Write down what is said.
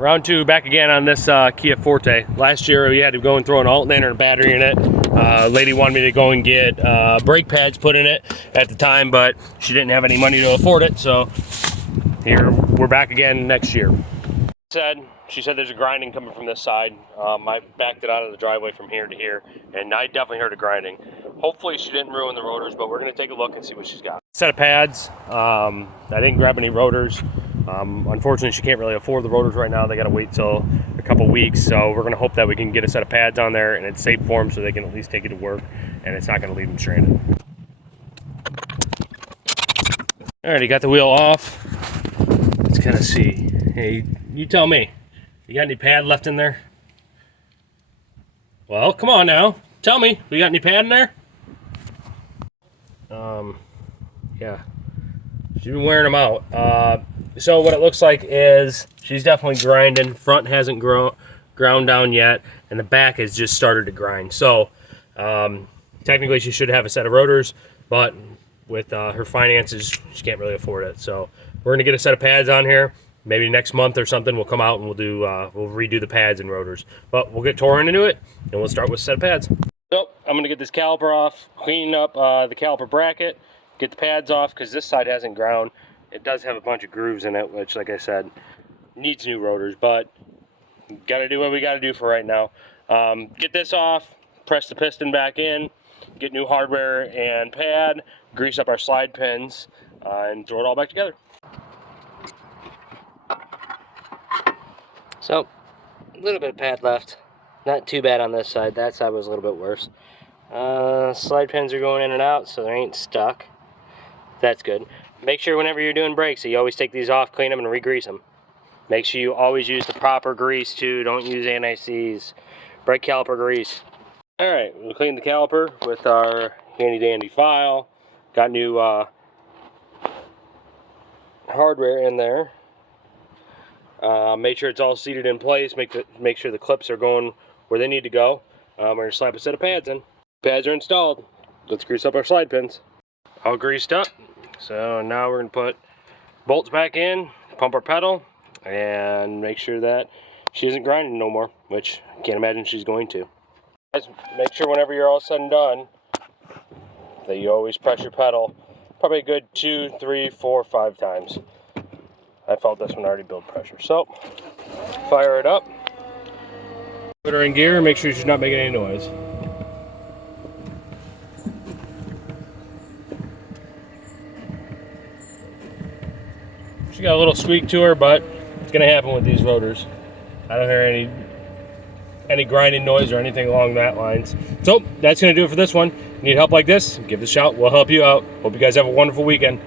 Round two, back again on this Kia Forte. Last year we had to go and throw an alternator and a battery in it. Lady wanted me to go and get brake pads put in it at the time, but she didn't have any money to afford it, so here we're back again next year. She said there's a grinding coming from this side. I backed it out of the driveway from here to here, and I definitely heard a grinding. Hopefully she didn't ruin the rotors, but we're going to take a look and see what she's got. Set of pads. I didn't grab any rotors. Unfortunately, she can't really afford the rotors right now. They got to wait till a couple weeks, so we're going to hope that we can get a set of pads on there and it's safe for them so they can at least take it to work and it's not going to leave them stranded. Alrighty, got the wheel off. Let's kind of see. Hey, you tell me. You got any pad left in there? Well, come on now. Tell me. We got any pad in there? Yeah. She's been wearing them out. So what it looks like is she's definitely grinding. Front hasn't ground down yet, and the back has just started to grind. So technically she should have a set of rotors, but with her finances, she can't really afford it. So we're gonna get a set of pads on here. Maybe next month or something we'll come out and we'll redo the pads and rotors. But we'll get touring into it, and we'll start with a set of pads. So I'm gonna get this caliper off, clean up the caliper bracket, get the pads off because this side hasn't ground. It does have a bunch of grooves in it, which, like I said, needs new rotors, but gotta do what we gotta do for right now. Get this off, press the piston back in, get new hardware and pad, grease up our slide pins, and throw it all back together. So, a little bit of pad left. Not too bad on this side. That side was a little bit worse. Slide pins are going in and out, so they ain't stuck. That's good. Make sure whenever you're doing brakes that you always take these off, clean them, and re-grease them. Make sure you always use the proper grease too. Don't use anti-seize. Brake caliper grease. Alright, we'll clean the caliper with our handy dandy file. Got new hardware in there. Make sure it's all seated in place. Make sure the clips are going where they need to go. We're going to slap a set of pads in. Pads are installed. Let's grease up our slide pins. All greased up. So now we're going to put bolts back in, pump our pedal, and make sure that she isn't grinding no more, which I can't imagine she's going to. Make sure whenever you're all said and done that you always press your pedal probably a good 2, 3, 4, 5 times. I felt this one already build pressure. So, fire it up. Put her in gear and make sure she's not making any noise. She got a little squeak to her, but it's gonna happen with these rotors. I don't hear any grinding noise or anything along that lines. So, that's gonna do it for this one. Need help like this? Give us a shout. We'll help you out. Hope you guys have a wonderful weekend.